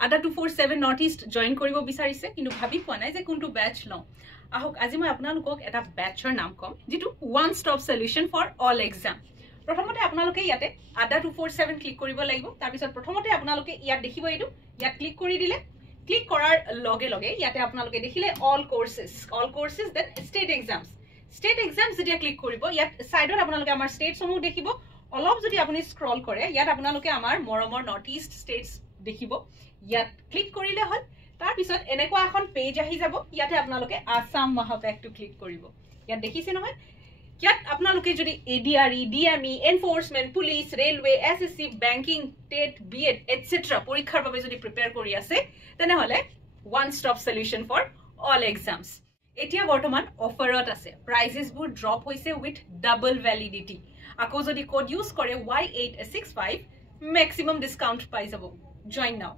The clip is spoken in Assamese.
ADA 247 নৰ্থ ইষ্ট জয়েন কৰিব বিচাৰিছে কিন্তু ভাবি পোৱা নাই যে কোনটো বেচ লওঁ আহক আজি মই আপোনালোকক এটা বেচৰ নাম কম যেটো one stop solution for all exam প্ৰথমতে আপোনালোকে ইয়াতে ADA 247 ক্লিক কৰিব লাগিব তাৰ পিছত প্ৰথমতে আপোনালোকে ইয়াত দেখিব এইটো ইয়াত ক্লিক কৰি দিলে ক্লিক কৰাৰ লগে লগে ইয়াতে আপোনালোকে দেখিলে অল কোৰ্সেস দেন ষ্টেট এক্সামস যেতিয়া ক্লিক কৰিব ইয়াত সাইডত আপোনালোকে আমাৰ ষ্টেট সমূহ দেখিব অলপ যদি আপুনি স্ক্ৰল কৰে ইয়াত আপোনালোকে আমাৰ মৰমৰ নৰ্থ ইষ্ট ষ্টেটস দেখিব ইয়াত ক্লিক কৰিলে হয় তাৰ পিছত এনেকুৱা এখন পেজ আহি যাব ইয়াতে আপোনালোকে আসাম মহাপেকটো ক্লিক কৰিব ইয়াত দেখিছে নহয় ইয়াত আপোনালোকে যদি ADRE DME enforcement police railway SSC banking TET BEd etcetera পৰীক্ষাৰ বাবে যদি প্ৰিপেয়াৰ কৰি আছে তেনেহলে one stop solution for all exams এতিয়া বৰ্তমান অফাৰত আছে প্ৰাইজেস বোৰ ড্ৰপ হৈছে উইথ ডাবল ভ্যালিডিটি আকৌ যদি কোড ইউজ কৰে Y865 ম্যাক্সিমাম ডিসকাউন্ট পাই যাব জয়েন নাও